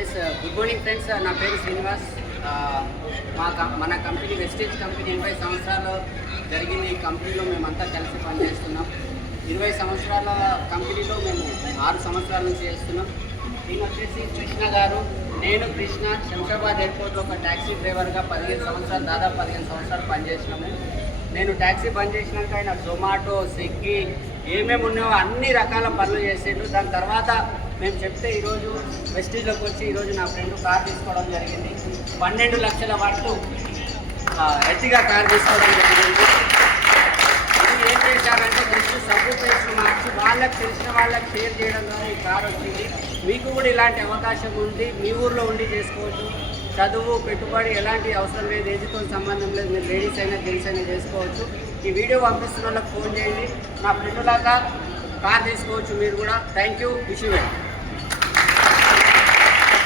Yes good morning friends. నా పేరు శ్రీనివాస్. మన కంపెనీ వెస్టేజ్ కంపెనీ 20 సంవత్సరాలు జరిగింది. ఈ కంపెనీలో మేమంతా కలిసి పనిచేస్తున్నాం. 20 సంవత్సరాల కంపెనీలో మేము 6 సంవత్సరాల నుంచి చేస్తున్నాం. నేను వచ్చేసి కృష్ణ గారు. నేను కృష్ణ శంషాబాద్ ఎయిర్పోర్ట్లో ఒక ట్యాక్సీ డ్రైవర్గా 15 సంవత్సరాలు, దాదాపు 15 సంవత్సరాలు పనిచేసినాము. నేను ట్యాక్సీ బంద్ చేసినాక ఆయన జొమాటో, స్విగ్గీ ఏమేమి ఉన్నాయో అన్ని రకాల పనులు చేసేళ్ళు. దాని తర్వాత మేము చెప్తే ఈరోజు వెస్టీజ్లోకి వచ్చి ఈరోజు నా ఫ్రెండ్ కార్ తీసుకోవడం జరిగింది. 12 లక్షల వాట్లు ఎర్టిగా కార్ తీసుకోవడం జరిగింది. ఇది ఏం చేశారంటే జస్ట్ సబ్స్క్రైబ్ మార్చి వాళ్ళకి తెలిసిన వాళ్ళకి షేర్ చేయడం ద్వారా ఈ కార్ వచ్చింది. మీకు కూడా ఇలాంటి అవకాశం ఉంది. మీ ఊర్లో ఉండి చేసుకోవచ్చు. చదువు, పెట్టుబడి ఎలాంటి అవసరం లేదు, ఏజ్తో సంబంధం లేదు. మీరు లేడీస్ అయినా జెంట్స్ అయినా చేసుకోవచ్చు. ఈ వీడియో పంపిస్తున్న వాళ్ళకి ఫోన్ చేయండి. నా ఫ్రెండ్ లాగా కార్ తీసుకోవచ్చు మీరు కూడా. Thank you. Wish you well.